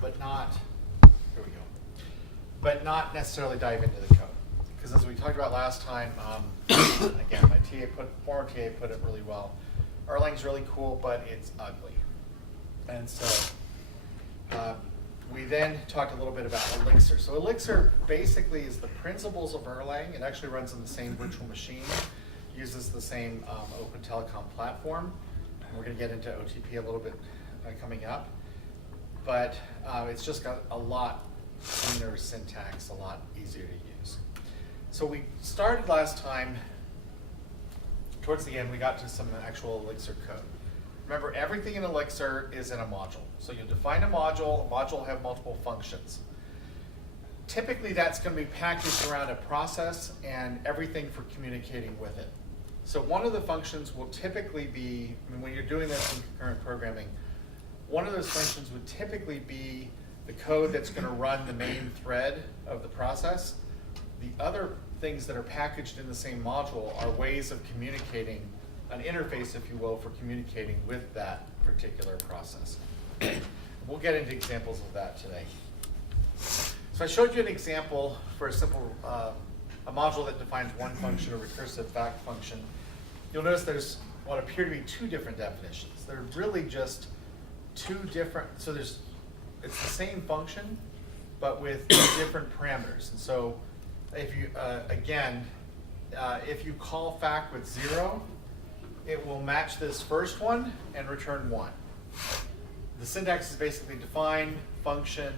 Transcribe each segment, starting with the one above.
but not, here we go, but not necessarily dive into the code. Because as we talked about last time, again, my former TA put it really well. Erlang's really cool, but it's ugly. And so we then talked a little bit about Elixir. So Elixir basically is the principles of Erlang. It actually runs on the same virtual machine, uses the same Open Telecom platform. And we're going to get into OTP a little bit coming up. But it's just got a lot cleaner syntax, a lot easier to use. So we started last time, towards the end, we got to some actual Elixir code. Remember, everything in Elixir is in a module. So you define a module will have multiple functions. Typically, that's going to be packaged around a process and everything for communicating with it. So one of the functions will typically be, when you're doing this in concurrent programming, one of those functions would typically be the code that's going to run the main thread of the process. The other things that are packaged in the same module are ways of communicating, an interface, if you will, for communicating with that particular process. We'll get into examples of that today. So I showed you an example for a simple, a module that defines one function, a recursive fact function. You'll notice there's what appear to be two different definitions. They're really just two different, so it's the same function, but with different parameters. And so if you, if you call fact with 0, it will match this first one and return 1. The syntax is basically define, function,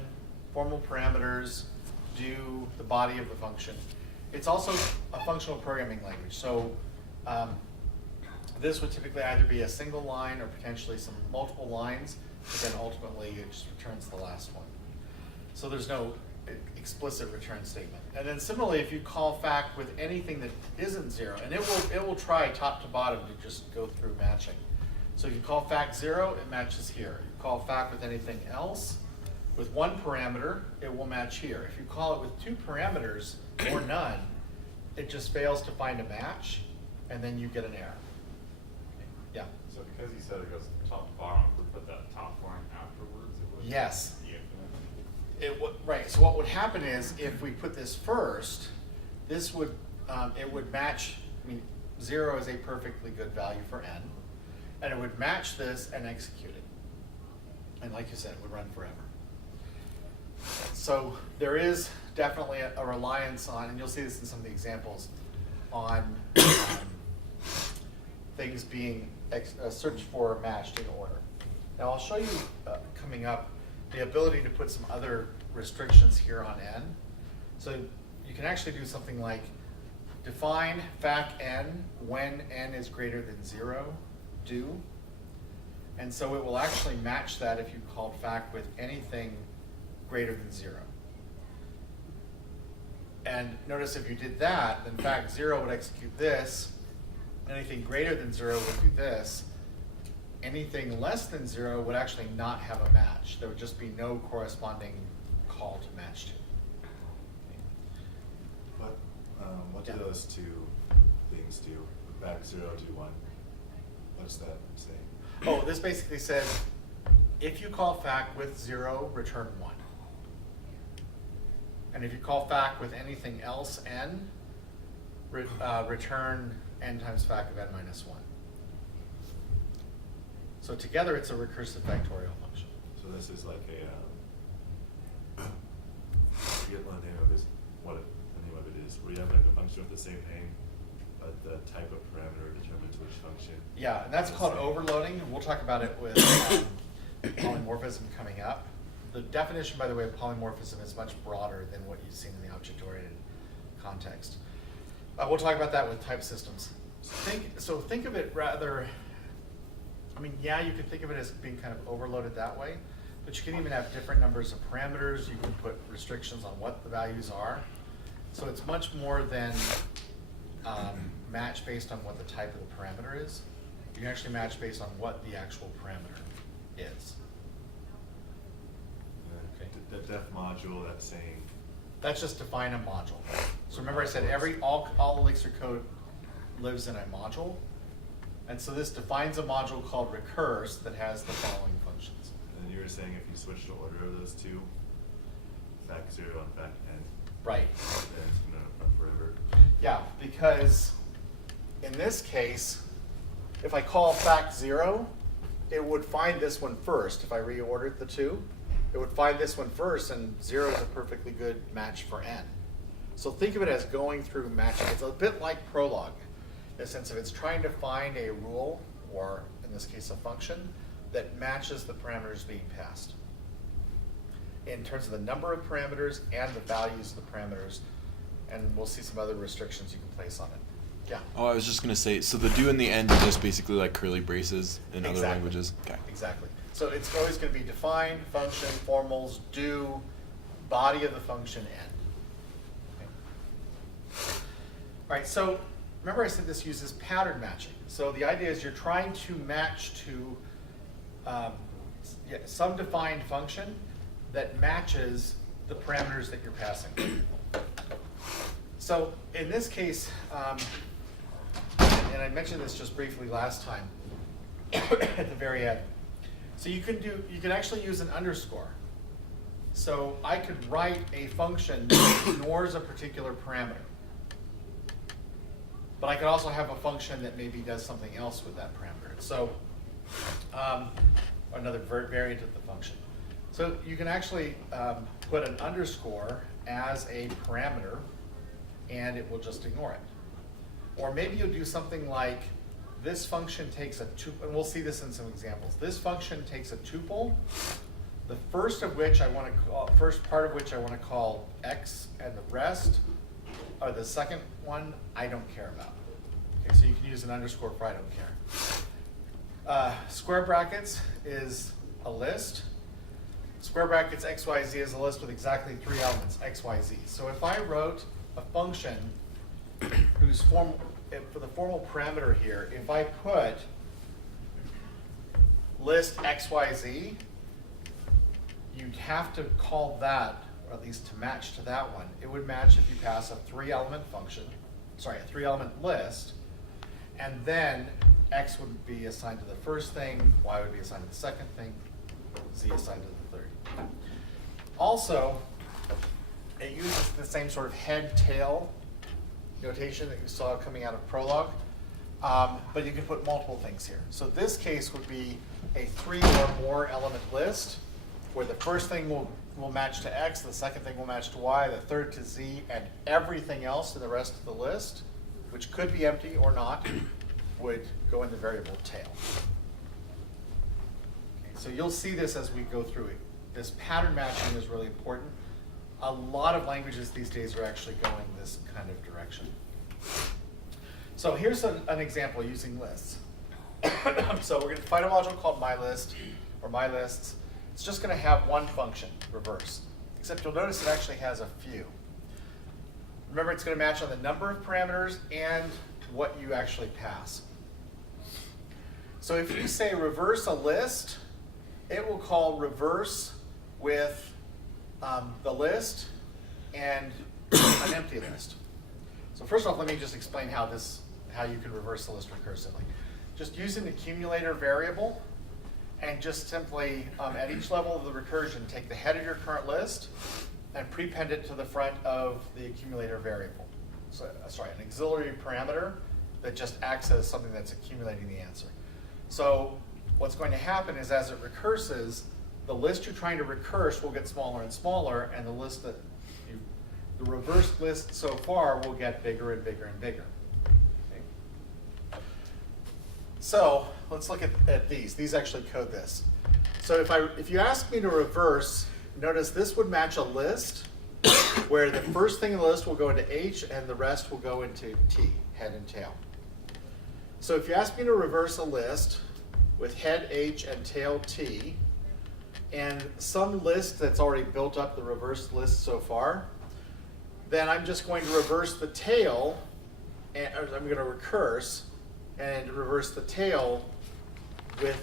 formal parameters, do the body of the function. It's also a functional programming language. So this would typically either be a single line or potentially some multiple lines, but then ultimately it just returns the last one. So there's no explicit return statement. And then similarly, if you call fact with anything that isn't 0, and it will try top to bottom to just go through matching. So if you call fact 0, it matches here. You call fact with anything else, with one parameter, it will match here. If you call it with 2 parameters or none, it just fails to find a match, and then you get an error. Yeah? So because you said it goes top to bottom, we put that top line afterwards? It would Yes. be infinite. Right, so what would happen is if we put this first, this would, it would match, 0 is a perfectly good value for n, and it would match this and execute it. And like you said, it would run forever. So there is definitely a reliance on, and you'll see this in some of the examples, on things being searched for or matched in order. Now I'll show you coming up the ability to put some other restrictions here on n. So you can actually do something like define fact n when n is greater than 0, do. And so it will actually match that if you called fact with anything greater than 0. And notice if you did that, then fact 0 would execute this. Anything greater than 0 would do this. Anything less than 0 would actually not have a match. There would just be no corresponding call to match to. What do those two things do? Back 0 to 1. What does that say? Oh, this basically says if you call fact with 0, return 1. And if you call fact with anything else n, return n times fact of n minus 1. So together it's a recursive factorial function. So this is like a, I forget what the name of it is, where you have like a function with the same name, but the type of parameter determines which function. Yeah, and that's called overloading, and we'll talk about it with polymorphism coming up. The definition, by the way, of polymorphism is much broader than what you've seen in the object-oriented context. We'll talk about that with type systems. Think of it rather, yeah, you could think of it as being kind of overloaded that way, but you can even have different numbers of parameters. You can put restrictions on what the values are. So it's much more than match based on what the type of the parameter is. You can actually match based on what the actual parameter is. Okay. The def module, that's saying. That's just define a module. So remember I said all Elixir code lives in a module. And so this defines a module called recurse that has the following functions. And you're saying if you switch the order of those two, fact 0 and fact n, Right. then it's gonna run forever. Yeah, because in this case, if I call fact 0, it would find this one first. If I reordered the two, it would find this one first, and 0 is a perfectly good match for n. So think of it as going through matching. It's a bit like Prolog, in the sense of it's trying to find a rule, or in this case a function, that matches the parameters being passed in terms of the number of parameters and the values of the parameters, and we'll see some other restrictions you can place on it. Yeah. Oh, I was just gonna say, so the do and the end are just basically like curly braces in other Exactly. languages. Okay. Exactly. So it's always going to be define, function, formals, do, body of the function, end. Okay. All right, so remember I said this uses pattern matching. So the idea is you're trying to match to some defined function that matches the parameters that you're passing. So in this case, and I mentioned this just briefly last time at the very end. So you can actually use an underscore. So I could write a function that ignores a particular parameter. But I could also have a function that maybe does something else with that parameter. So another variant of the function. So you can actually put an underscore as a parameter, and it will just ignore it. Or maybe you'll do something like this function takes a tuple, and we'll see this in some examples. This function takes a tuple, the first part of which I want to call x, and the rest, or the second one, I don't care about. Okay, so you can use an underscore for I don't care. Square brackets is a list. Square brackets x, y, z is a list with exactly 3 elements, x, y, z. So if I wrote a function whose for the formal parameter here, if I put list x, y, z, you'd have to call that, or at least to match to that one. It would match if you pass a 3-element function, sorry, a 3-element list, and then x would be assigned to the first thing, y would be assigned to the second thing, z assigned to the third. Also, it uses the same sort of head-tail notation that you saw coming out of Prolog, but you can put multiple things here. So this case would be a 3 or more element list, where the first thing will match to x, the second thing will match to y, the third to z, and everything else in the rest of the list, which could be empty or not, would go in the variable tail. Okay, so you'll see this as we go through it. This pattern matching is really important. A lot of languages these days are actually going this kind of direction. So here's an example using lists. So we're going to find a module called MyList, or MyLists. It's just going to have one function, reverse, except you'll notice it actually has a few. Remember, it's going to match on the number of parameters and what you actually pass. So if you say reverse a list, it will call reverse with the list and an empty list. So first off, let me just explain how you can reverse the list recursively. Just use an accumulator variable, and just simply at each level of the recursion, take the head of your current list and prepend it to the front of the accumulator variable. So, sorry, an auxiliary parameter that just acts as something that's accumulating the answer. So what's going to happen is, as it recurses, the list you're trying to recurse will get smaller and smaller, and the list that the reversed list so far will get bigger and bigger and bigger. Okay. So let's look at these. These actually code this. So if you ask me to reverse, notice this would match a list where the first thing in the list will go into H and the rest will go into T, head and tail. So if you ask me to reverse a list with head H and tail T, and some list that's already built up the reversed list so far, then I'm just going to reverse the tail, or I'm going to recurse and reverse the tail with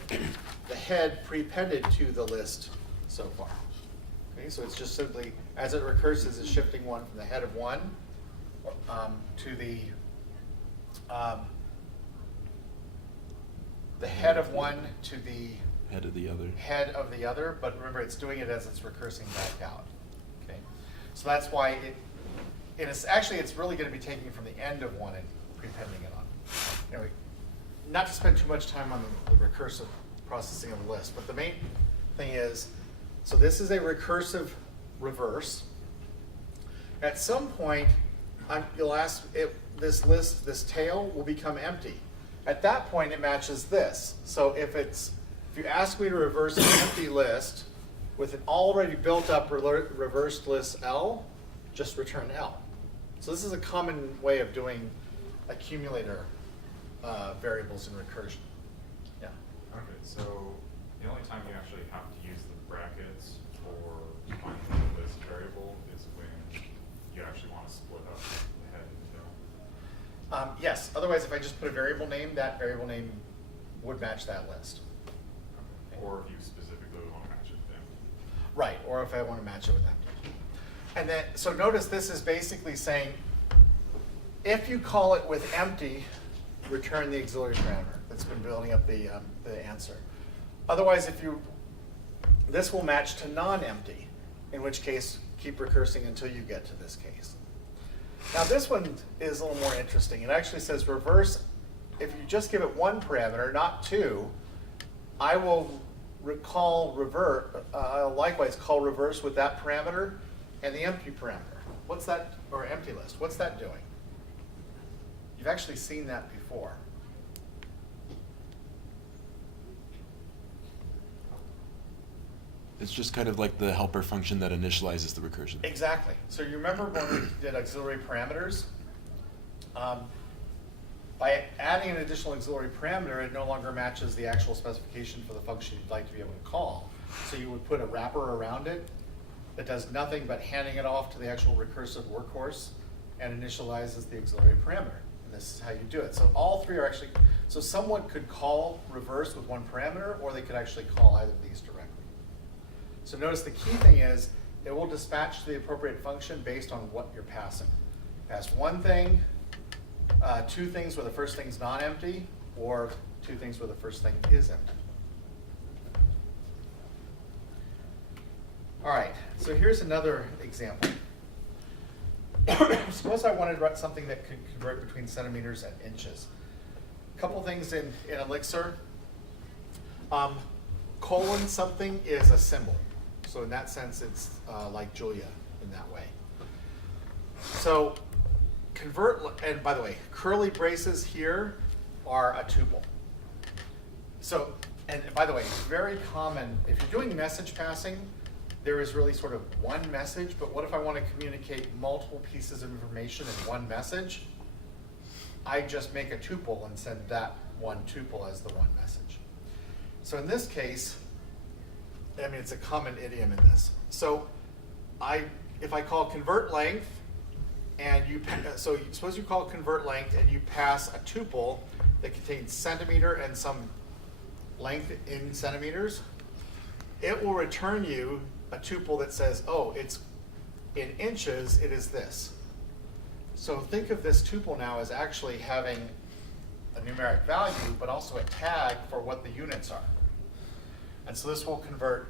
the head prepended to the list so far. Okay, so it's just simply, as it recurses, it's shifting one from the head of one to the head of one to the head of the other. head of the other, but remember, it's doing it as it's recursing back out. Okay, so that's why it's really going to be taking from the end of one and prepending it on. Anyway, not to spend too much time on the recursive processing of the list, but the main thing is, so this is a recursive reverse. At some point, you'll ask if this list, this tail will become empty. At that point, it matches this. So if you ask me to reverse an empty list with an already built up reversed list L, just return L. So this is a common way of doing accumulator variables in recursion. Yeah. Okay, so the only time you actually have to use the brackets for defining the list variable is when you actually want to split up the head and tail. Yes, otherwise if I just put a variable name, that variable name would match that list. Okay. Or if you specifically want to match it with them. Right, or if I want to match it with empty. And then, so notice this is basically saying, if you call it with empty, return the auxiliary parameter that's been building up the answer. Otherwise, this will match to non-empty, in which case, keep recursing until you get to this case. Now this one is a little more interesting. It actually says reverse, if you just give it one parameter, not two, I will likewise call reverse with that parameter and the empty parameter. What's that, or empty list, what's that doing? You've actually seen that before. It's just kind of like the helper function that initializes the recursion. Exactly. So you remember when we did auxiliary parameters? By adding an additional auxiliary parameter, it no longer matches the actual specification for the function you'd like to be able to call. So you would put a wrapper around it that does nothing but handing it off to the actual recursive workhorse and initializes the auxiliary parameter. And this is how you do it. So all three are actually, so someone could call reverse with one parameter, or they could actually call either of these directly. So notice the key thing is, it will dispatch to the appropriate function based on what you're passing. Pass one thing, two things where the first thing's non-empty, or two things where the first thing is empty. All right, so here's another example. Suppose I wanted to write something that could convert between centimeters and inches. A couple things in Elixir. Colon something is a symbol. So in that sense, it's like Julia in that way. So convert, and by the way, curly braces here are a tuple. So, and by the way, it's very common, if you're doing message passing, there is really sort of one message, but what if I want to communicate multiple pieces of information in one message? I just make a tuple and send that one tuple as the one message. So in this case, I mean, it's a common idiom in this. So if I call convert length, and so suppose you call convert length and you pass a tuple that contains centimeter and some length in centimeters, it will return you a tuple that says, oh, it's in inches, it is this. So think of this tuple now as actually having a numeric value, but also a tag for what the units are. And so this will convert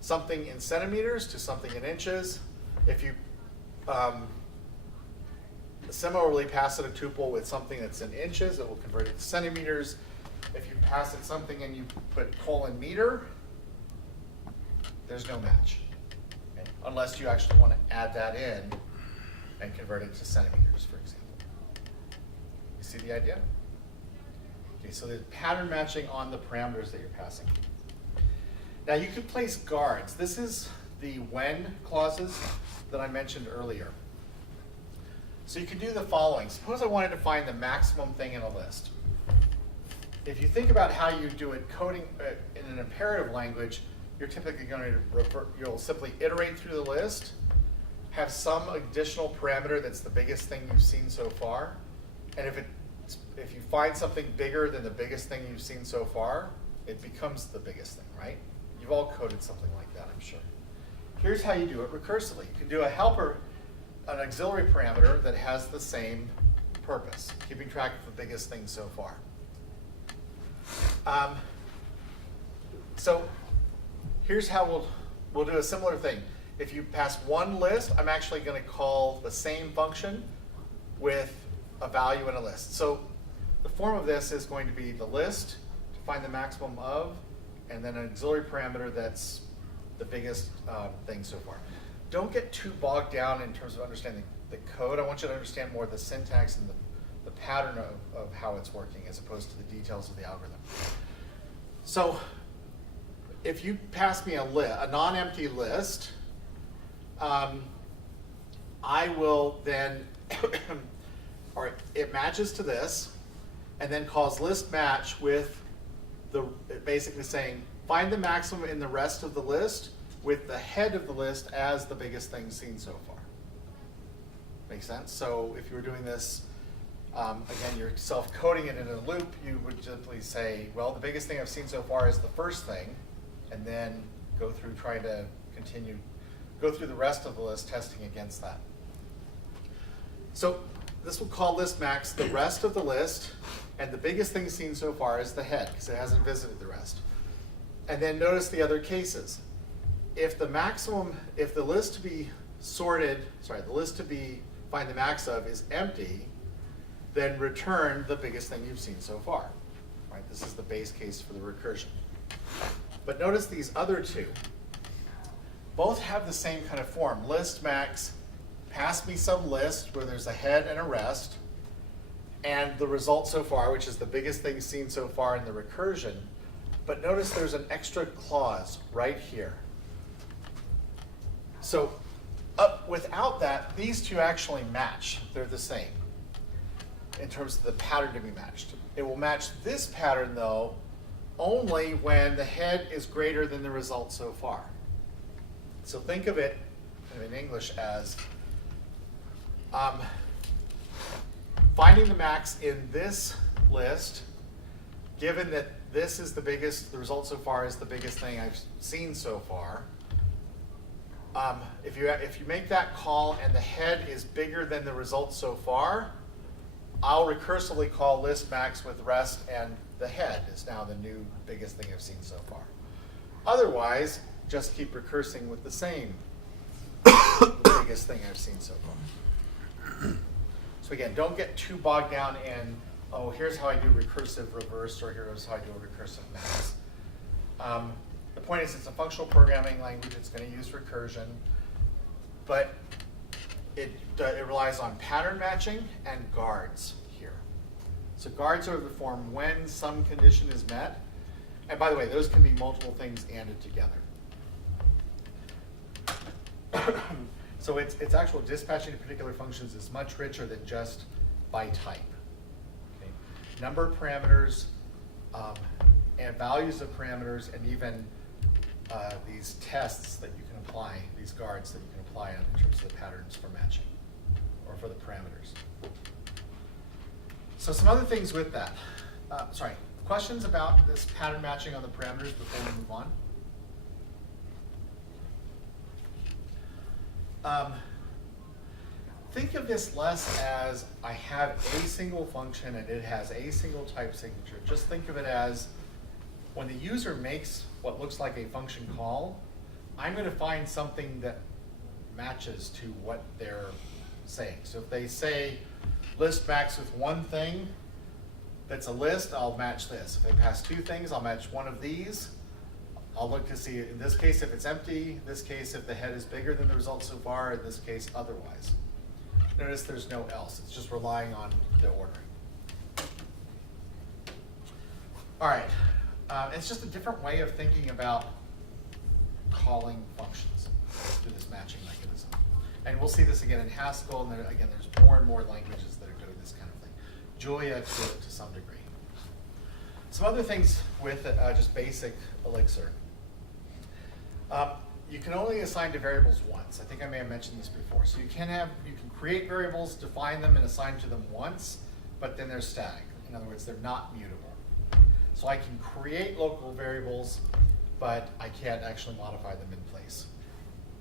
something in centimeters to something in inches. If you similarly pass it a tuple with something that's in inches, it will convert it to centimeters. If you pass it something and you put colon meter, there's no match. Okay? Unless you actually want to add that in and convert it to centimeters, for example. You see the idea? Okay, so there's pattern matching on the parameters that you're passing. Now you could place guards. This is the when clauses that I mentioned earlier. So you could do the following. Suppose I wanted to find the maximum thing in a list. If you think about how you do it coding in an imperative language, you're typically going to you'll simply iterate through the list, have some additional parameter that's the biggest thing you've seen so far, and if you find something bigger than the biggest thing you've seen so far, it becomes the biggest thing, right? You've all coded something like that, I'm sure. Here's how you do it recursively. You can do a helper, an auxiliary parameter that has the same purpose, keeping track of the biggest thing so far. So here's how we'll do a similar thing. If you pass one list, I'm actually going to call the same function with a value in a list. So the form of this is going to be the list to find the maximum of, and then an auxiliary parameter that's the biggest thing so far. Don't get too bogged down in terms of understanding the code. I want you to understand more the syntax and the pattern of how it's working as opposed to the details of the algorithm. So if you pass me a non-empty list, I will then, or it matches to this, and then calls list match with basically saying, find the maximum in the rest of the list with the head of the list as the biggest thing seen so far. Make sense? So if you were doing this, again, you're self-coding it in a loop, you would simply say, well, the biggest thing I've seen so far is the first thing, and then go through trying to go through the rest of the list, testing against that. So this will call list max the rest of the list, and the biggest thing seen so far is the head, because it hasn't visited the rest. And then notice the other cases. If the list to be find the max of is empty, then return the biggest thing you've seen so far. Right? This is the base case for the recursion. But notice these other two. Both have the same kind of form. List max, pass me some list where there's a head and a rest, and the result so far, which is the biggest thing seen so far in the recursion. But notice there's an extra clause right here. So without that, these two actually match. They're the same in terms of the pattern to be matched. It will match this pattern, though, only when the head is greater than the result so far. So think of it in English as finding the max in this list, given that this is the result so far is the biggest thing I've seen so far. If you make that call and the head is bigger than the result so far, I'll recursively call list max with rest, and the head is now the new biggest thing I've seen so far. Otherwise, just keep recursing with the same biggest thing I've seen so far. So again, don't get too bogged down in, oh, here's how I do recursive reverse, or here's how I do a recursive max. The point is, it's a functional programming language. It's going to use recursion, but it relies on pattern matching and guards here. So guards are the form when some condition is met. And by the way, those can be multiple things ANDed together. So its actual dispatching to particular functions is much richer than just by type. Okay? Number of parameters, and values of parameters, and even these tests that you can apply, these guards that you can apply in terms of the patterns for matching, or for the parameters. So some other things with that. Questions about this pattern matching on the parameters before we move on? Think of this less as I have a single function and it has a single type signature. Just think of it as when the user makes what looks like a function call, I'm going to find something that matches to what they're saying. So if they say list max with one thing that's a list, I'll match this. If they pass two things, I'll match one of these. I'll look to see, in this case, if it's empty, in this case, if the head is bigger than the result so far, in this case, otherwise. Notice there's no else. It's just relying on the ordering. All right. It's just a different way of thinking about calling functions through this matching mechanism. And we'll see this again in Haskell, and there's more and more languages that are doing this kind of thing. Julia to some degree. Some other things with just basic Elixir. You can only assign to variables once. I think I may have mentioned this before. So you can create variables, define them, and assign to them once, but then they're static. In other words, they're not mutable. So I can create local variables, but I can't actually modify them in place.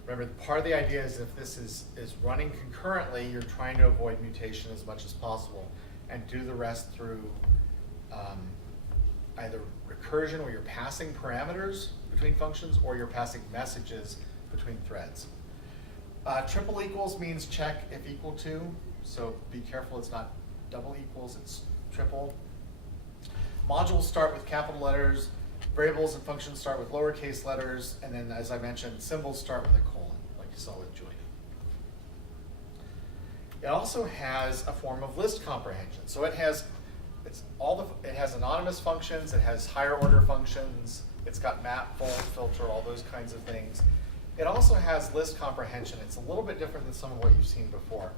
Remember, part of the idea is if this is running concurrently, you're trying to avoid mutation as much as possible and do the rest through either recursion where you're passing parameters between functions or you're passing messages between threads. Triple equals means check if equal to, so be careful it's not double equals, it's triple. Modules start with capital letters, variables and functions start with lowercase letters, and then as I mentioned, symbols start with a colon, like you saw with Julia. It also has a form of list comprehension. So it has it has anonymous functions, it has higher order functions, it's got map, fold, filter, all those kinds of things. It also has list comprehension. It's a little bit different than some of what you've seen before.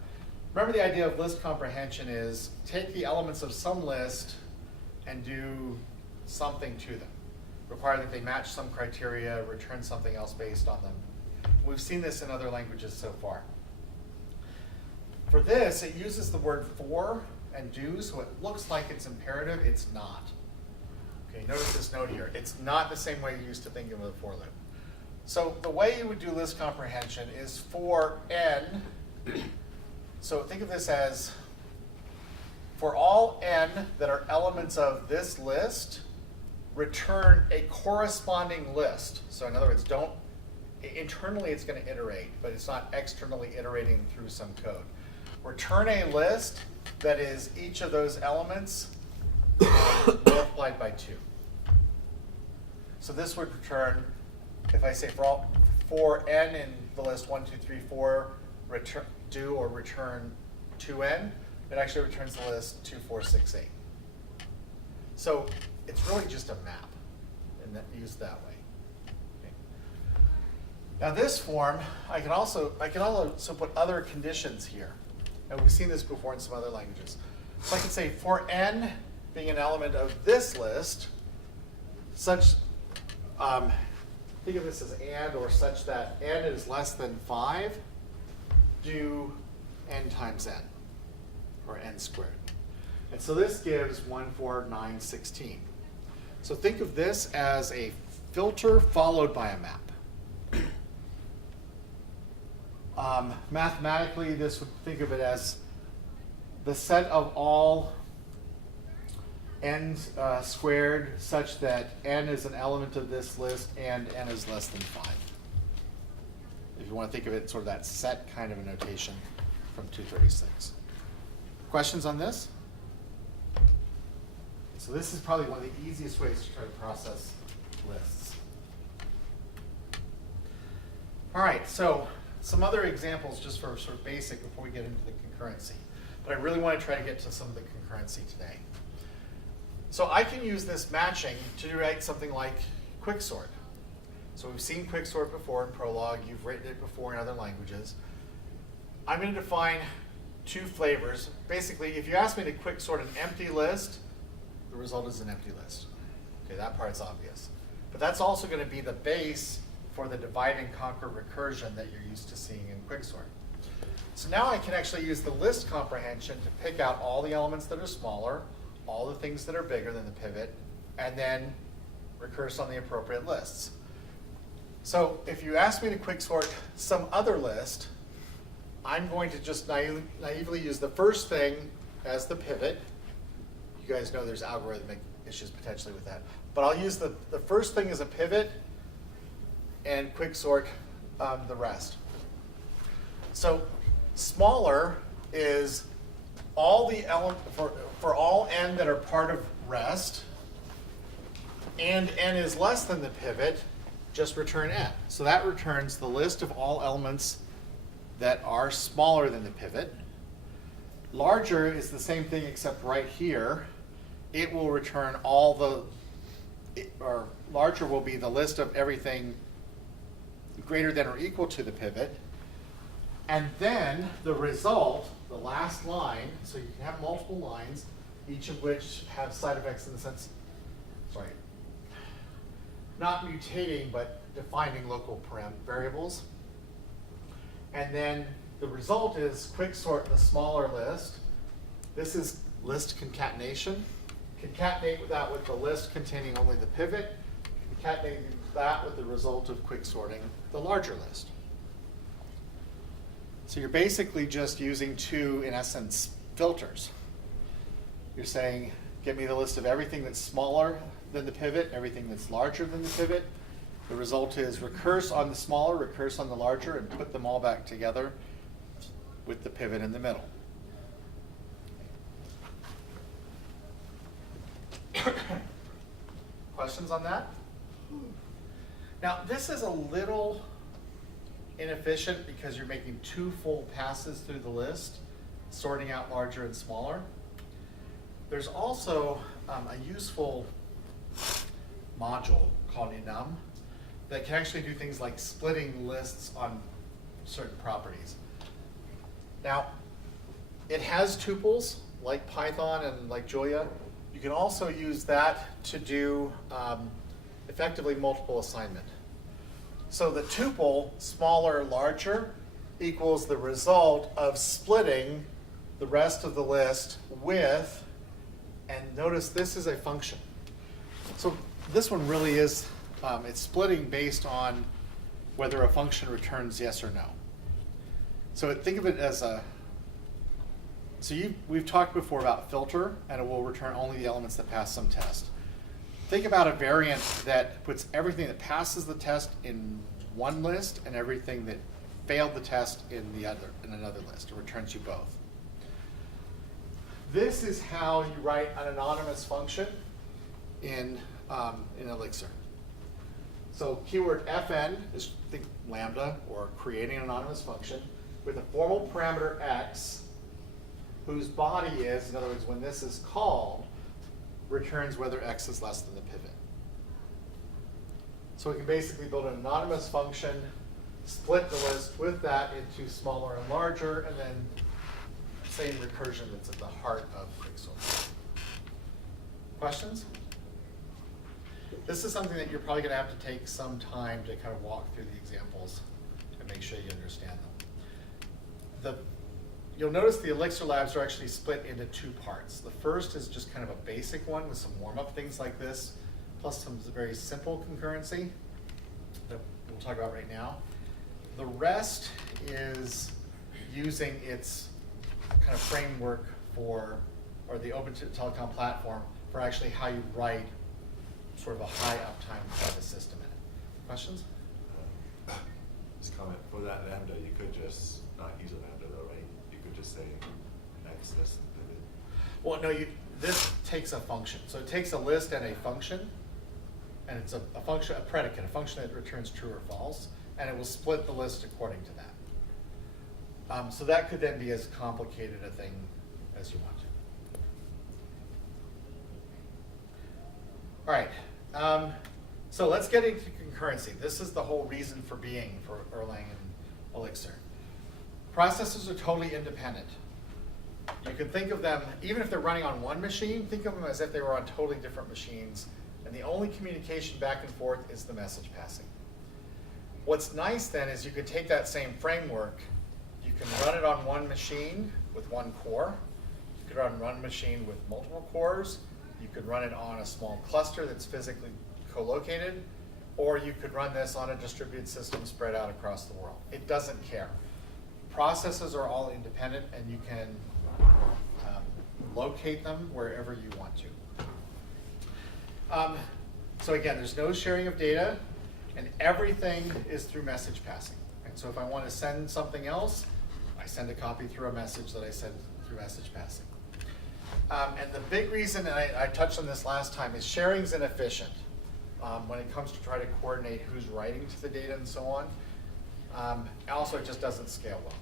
Remember, the idea of list comprehension is take the elements of some list and do something to them. Require that they match some criteria, return something else based on them. We've seen this in other languages so far. For this, it uses the word for and do, so it looks like it's imperative. It's not. Okay, notice this note here. It's not the same way you used to think of a for loop. So the way you would do list comprehension is for n. So think of this as for all n that are elements of this list, return a corresponding list. So in other words, internally it's going to iterate, but it's not externally iterating through some code. Return a list that is each of those elements multiplied by 2. So this would return, if I say for n in the list 1, 2, 3, 4, return 2n, it actually returns the list 2, 4, 6, 8. So it's really just a map, and used that way. Okay. Now this form, I can also put other conditions here. And we've seen this before in some other languages. So I can say for n being an element of this list, such, think of this as and or such that n is less than 5, do n times n, or n squared. And so this gives 1, 4, 9, 16. So think of this as a filter followed by a map. Mathematically, this would think of it as the set of all n squared such that n is an element of this list and n is less than 5. If you want to think of it sort of that set kind of a notation from 236. Questions on this? So this is probably one of the easiest ways to try to process lists. All right, so some other examples just for sort of basic before we get into the concurrency. But I really want to try to get to some of the concurrency today. So I can use this matching to write something like quicksort. So we've seen quicksort before in Prolog. You've written it before in other languages. I'm going to define 2 flavors. Basically, if you ask me to quicksort an empty list, the result is an empty list. Okay, that part's obvious. But that's also going to be the base for the divide and conquer recursion that you're used to seeing in quicksort. So now I can actually use the list comprehension to pick out all the elements that are smaller, all the things that are bigger than the pivot, and then recurse on the appropriate lists. So if you ask me to quicksort some other list, I'm going to just naively use the first thing as the pivot. You guys know there's algorithmic issues potentially with that. But I'll use the first thing as a pivot and quicksort the rest. So smaller is all the for all n that are part of rest, and n is less than the pivot, just return n. So that returns the list of all elements that are smaller than the pivot. Larger is the same thing except right here. It will return or larger will be the list of everything greater than or equal to the pivot. And then the result, the last line, so you can have multiple lines, each of which have side effects in the sense, not mutating, but defining local variables. And then the result is quicksort the smaller list. This is list concatenation. Concatenate that with the list containing only the pivot. Concatenate that with the result of quicksorting the larger list. So you're basically just using 2, in essence, filters. You're saying, get me the list of everything that's smaller than the pivot, everything that's larger than the pivot. The result is recurse on the smaller, recurse on the larger, and put them all back together with the pivot in the middle. Questions on that? Now, this is a little inefficient because you're making 2 full passes through the list, sorting out larger and smaller. There's also a useful module called enum that can actually do things like splitting lists on certain properties. Now, it has tuples like Python and like Julia. You can also use that to do effectively multiple assignment. So the tuple, smaller, larger, equals the result of splitting the rest of the list with, and notice this is a function. So this one really is, it's splitting based on whether a function returns yes or no. So think of it as a, we've talked before about filter, and it will return only the elements that pass some test. Think about a variant that puts everything that passes the test in one list and everything that failed the test in another list. It returns you both. This is how you write an anonymous function in Elixir. So keyword fn is, think lambda, or creating an anonymous function with a formal parameter x, whose body is, in other words, when this is called, returns whether x is less than the pivot. So we can basically build an anonymous function, split the list with that into smaller and larger, and then same recursion that's at the heart of Quicksilver. Questions? This is something that you're probably going to have to take some time to kind of walk through the examples and make sure you understand them. You'll notice the Elixir labs are actually split into 2 parts. The first is just kind of a basic one with some warm-up things like this, plus some very simple concurrency that we'll talk about right now. The rest is using its kind of framework for, or the Open Telecom platform for actually how you write sort of a high uptime kind of system in it. Questions? Just comment, for that lambda, you could just not use a lambda though, right? You could just say x less than pivot. Well, no, this takes a function. So it takes a list and a function, and it's a function, a predicate, a function that returns true or false, and it will split the list according to that. So that could then be as complicated a thing as you want to. All right, so let's get into concurrency. This is the whole reason for being for Erlang and Elixir. Processes are totally independent. You can think of them, even if they're running on one machine, think of them as if they were on totally different machines, and the only communication back and forth is the message passing. What's nice then is you could take that same framework, you can run it on one machine with one core, you could run one machine with multiple cores, you could run it on a small cluster that's physically co-located, or you could run this on a distributed system spread out across the world. It doesn't care. Processes are all independent, and you can locate them wherever you want to. So again, there's no sharing of data, and everything is through message passing. And so if I want to send something else, I send a copy through a message that I send through message passing. And the big reason, and I touched on this last time, is sharing's inefficient when it comes to try to coordinate who's writing to the data and so on. Also, it just doesn't scale well.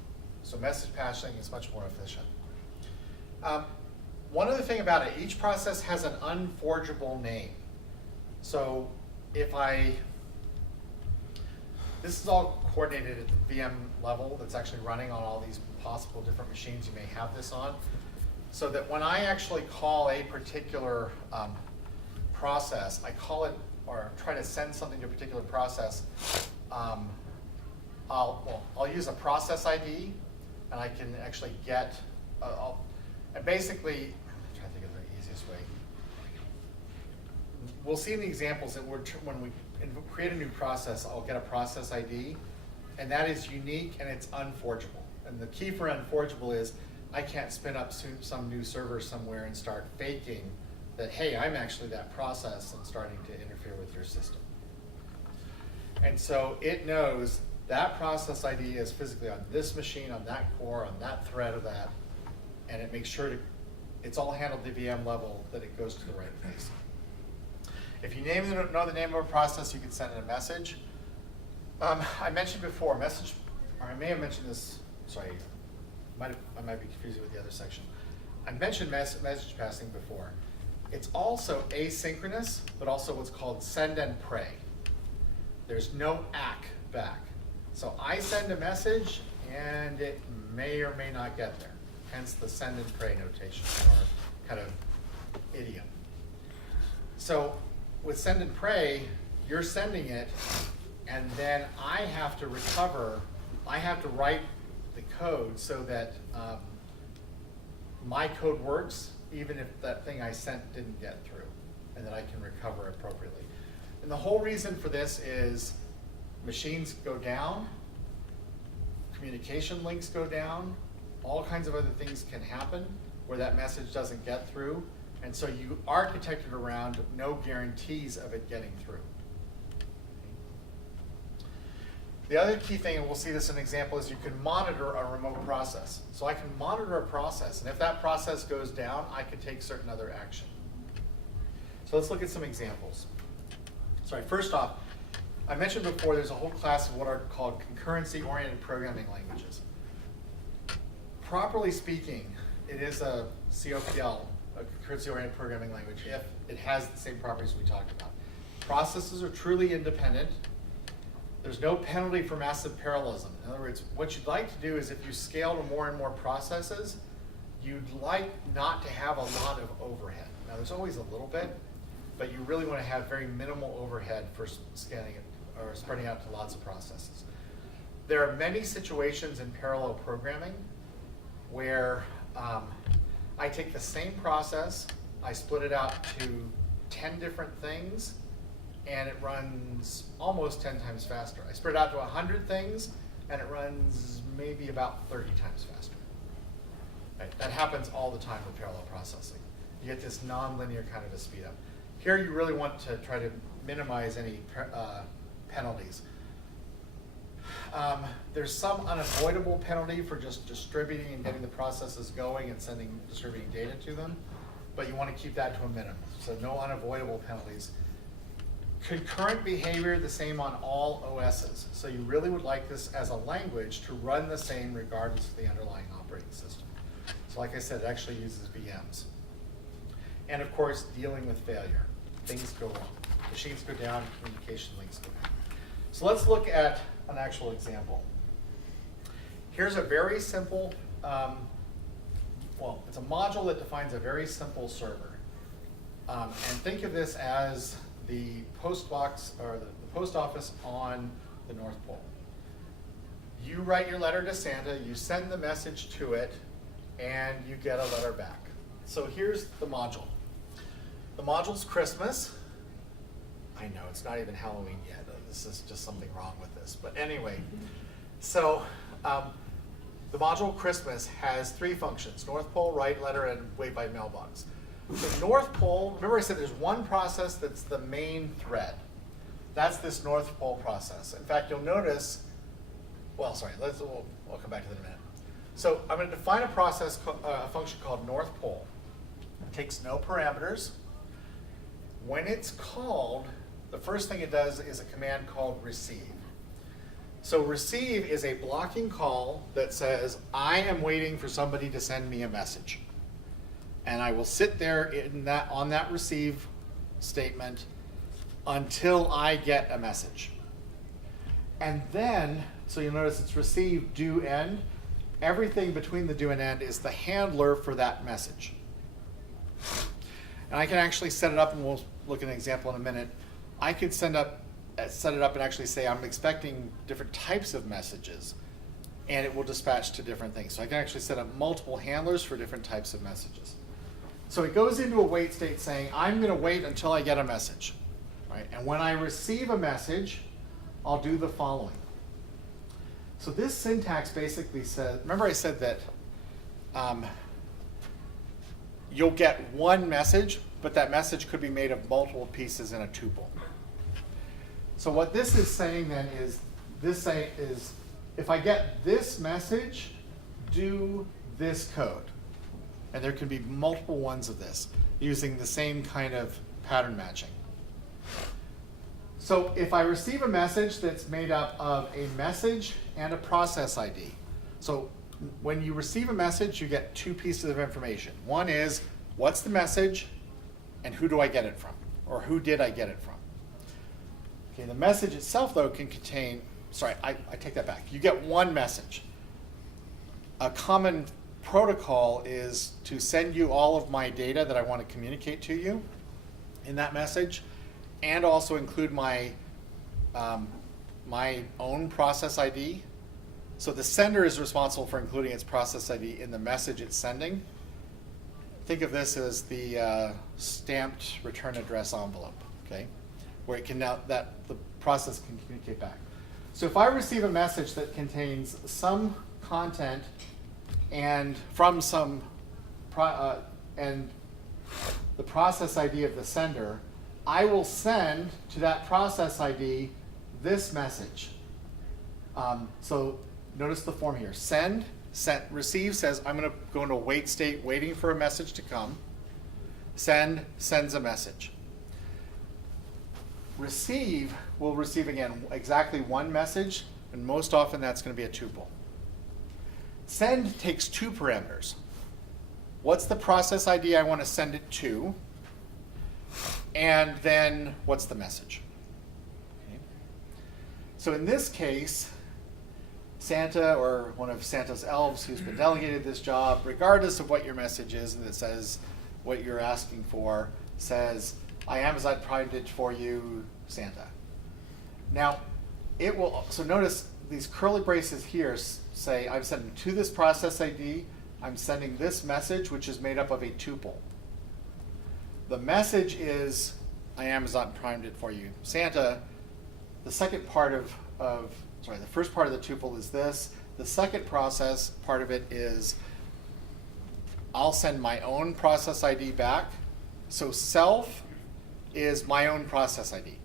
So message passing is much more efficient. One other thing about it, each process has an unforgeable name. So if this is all coordinated at the VM level that's actually running on all these possible different machines you may have this on, so that when I actually call a particular process, I call it, or try to send something to a particular process, I'll use a process ID, and I can actually get, and basically, I'm trying to think of the easiest way. We'll see in the examples that when we create a new process, I'll get a process ID, and that is unique and it's unforgeable. And the key for unforgeable is I can't spin up some new server somewhere and start faking that, hey, I'm actually that process and starting to interfere with your system. And so it knows that process ID is physically on this machine, on that core, on that thread of that, and it makes sure it's all handled at the VM level, that it goes to the right place. If you know the name of a process, you can send it a message. I mentioned before, or I may have mentioned this, sorry, I might be confusing with the other section. I mentioned message passing before. It's also asynchronous, but also what's called send and pray. There's no ACK back. So I send a message and it may or may not get there. Hence the send and pray notation, or kind of idiom. So with send and pray, you're sending it, and then I have to recover, I have to write the code so that my code works, even if that thing I sent didn't get through, and that I can recover appropriately. And the whole reason for this is machines go down, communication links go down, all kinds of other things can happen where that message doesn't get through, and so you architect it around no guarantees of it getting through. The other key thing, and we'll see this in an example, is you can monitor a remote process. So I can monitor a process, and if that process goes down, I can take certain other action. So let's look at some examples. Sorry, first off, I mentioned before there's a whole class of what are called concurrency-oriented programming languages. Properly speaking, it is a COPL, a concurrency-oriented programming language, if it has the same properties we talked about. Processes are truly independent. There's no penalty for massive parallelism. In other words, what you'd like to do is if you scale to more and more processes, you'd like not to have a lot of overhead. Now there's always a little bit, but you really want to have very minimal overhead for scanning it or spreading out to lots of processes. There are many situations in parallel programming where I take the same process, I split it out to 10 different things, and it runs almost 10 times faster. I spread it out to 100 things, and it runs maybe about 30 times faster. Right? That happens all the time with parallel processing. You get this non-linear kind of a speed up. Here you really want to try to minimize any penalties. There's some unavoidable penalty for just distributing and getting the processes going and distributing data to them, but you want to keep that to a minimum. So no unavoidable penalties. Concurrent behavior, the same on all OSs. So you really would like this as a language to run the same regardless of the underlying operating system. So like I said, it actually uses VMs. And of course, dealing with failure. Things go wrong. Machines go down, communication links go down. So let's look at an actual example. Here's a very simple, it's a module that defines a very simple server. And think of this as the post box or the post office on the North Pole. You write your letter to Santa, you send the message to it, and you get a letter back. So here's the module. The module's Christmas. I know, it's not even Halloween yet. This is just something wrong with this. But anyway, so the module Christmas has 3 functions: North Pole, write letter, and wait by mailbox. The North Pole, remember I said there's one process that's the main thread. That's this North Pole process. In fact, you'll notice, we'll come back to that in a minute. So I'm going to define a function called North Pole. It takes no parameters. When it's called, the first thing it does is a command called receive. So receive is a blocking call that says, I am waiting for somebody to send me a message. And I will sit there on that receive statement until I get a message. And then, so you'll notice it's receive, do, end. Everything between the do and end is the handler for that message. And I can actually set it up, and we'll look at an example in a minute. I could set it up and actually say I'm expecting different types of messages, and it will dispatch to different things. So I can actually set up multiple handlers for different types of messages. So it goes into a wait state saying, I'm going to wait until I get a message. Right? And when I receive a message, I'll do the following. So this syntax basically says, remember I said that you'll get one message, but that message could be made of multiple pieces in a tuple. So what this is saying then is, if I get this message, do this code. And there can be multiple ones of this using the same kind of pattern matching. So if I receive a message that's made up of a message and a process ID. So when you receive a message, you get two pieces of information. One is, what's the message and who do I get it from? Or who did I get it from? Okay, the message itself, though, can contain, sorry, I take that back. You get one message. A common protocol is to send you all of my data that I want to communicate to you in that message, and also include my my own process ID. So the sender is responsible for including its process ID in the message it's sending. Think of this as the stamped return address envelope, okay? Where it can now, that the process can communicate back. So if I receive a message that contains some content and from some, and the process ID of the sender, I will send to that process ID this message. So notice the form here. Send, receive says I'm going to go into a wait state waiting for a message to come. Send sends a message. Receive will receive, again, exactly one message, and most often that's going to be a tuple. Send takes two parameters. What's the process ID I want to send it to? And then what's the message? Okay. So in this case, Santa, or one of Santa's elves who's been delegated this job, regardless of what your message is and it says what you're asking for, says, I Amazon primed it for you, Santa. Now, it will, so notice these curly braces here say, I'm sending to this process ID, I'm sending this message, which is made up of a tuple. The message is, I Amazon primed it for you, Santa. The second part the first part of the tuple is this. The second process part of it is, I'll send my own process ID back. So self is my own process ID.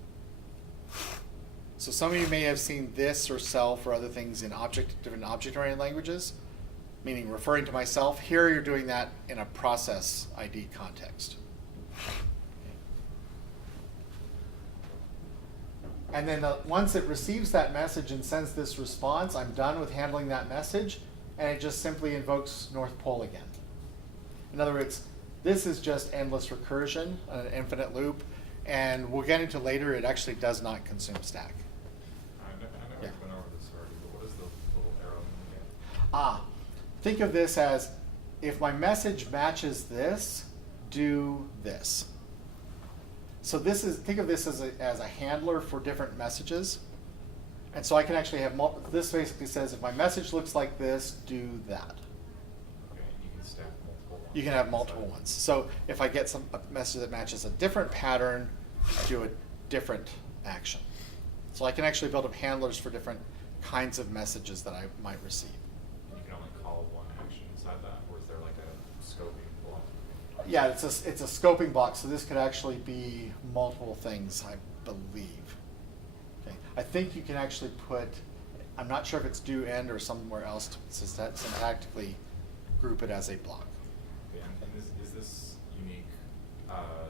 So some of you may have seen this or self or other things in different object-oriented languages, meaning referring to myself. Here you're doing that in a process ID context. And then once it receives that message and sends this response, I'm done with handling that message, and it just simply invokes North Pole again. In other words, this is just endless recursion, an infinite loop, and we'll get into later, it actually does not consume stack. I never Yeah. went over this already, but what is the little arrow again? Think of this as, if my message matches this, do this. So think of this as a handler for different messages. And so I can actually have, this basically says, if my message looks like this, do that. Okay, and you can stack multiple ones. You can have multiple ones. So if I get a message that matches a different pattern, do a different action. So I can actually build up handlers for different kinds of messages that I might receive. And you can only call one action inside that, or is there like a scoping block? Yeah, it's a scoping block, so this could actually be multiple things, I believe. Okay. I think you can actually put, I'm not sure if it's do end or somewhere else to syntactically group it as a block. Okay, and is this unique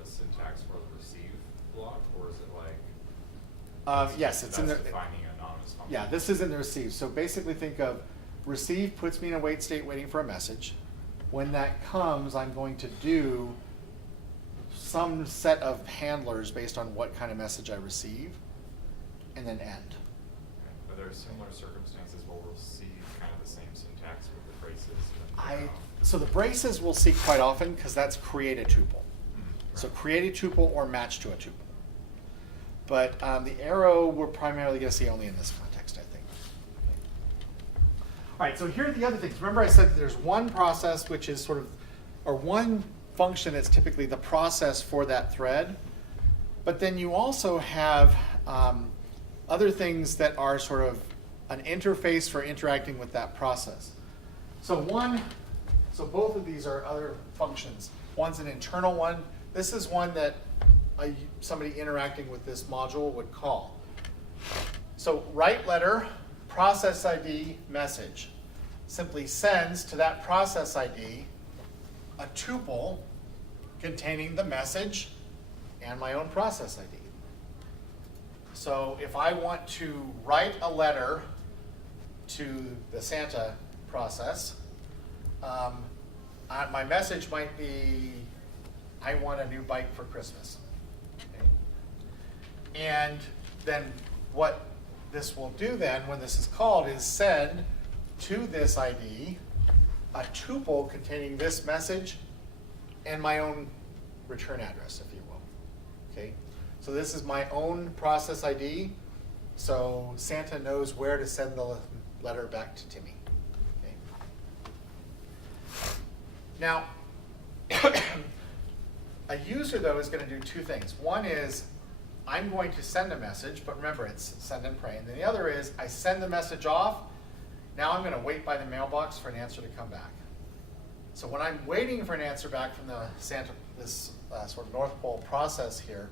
syntax for the receive block, or is it like? Yes, it's in that's the. defining an anonymous function. Yeah, this is in the receive. So basically think of receive puts me in a wait state waiting for a message. When that comes, I'm going to do some set of handlers based on what kind of message I receive, and then end. Okay. Are there similar circumstances where we'll see kind of the same syntax with the braces? So the braces we'll see quite often because that's create a tuple. Right. So create a tuple or match to a tuple. But the arrow we're primarily going to see only in this context, I think. All right, so here are the other things. Remember I said there's one process which is sort of, or one function that's typically the process for that thread. But then you also have other things that are sort of an interface for interacting with that process. So both of these are other functions. One's an internal one. This is one that somebody interacting with this module would call. So write letter, process ID, message. Simply sends to that process ID a tuple containing the message and my own process ID. So if I want to write a letter to the Santa process, my message might be, I want a new bike for Christmas. Okay? And then what this will do then, when this is called, is send to this ID a tuple containing this message and my own return address, if you will. Okay? So this is my own process ID, so Santa knows where to send the letter back to Timmy. Okay? Now, a user, though, is going to do two things. One is I'm going to send a message, but remember, it's send and pray. And then the other is I send the message off. Now I'm going to wait by the mailbox for an answer to come back. So when I'm waiting for an answer back from the Santa, this sort of North Pole process here,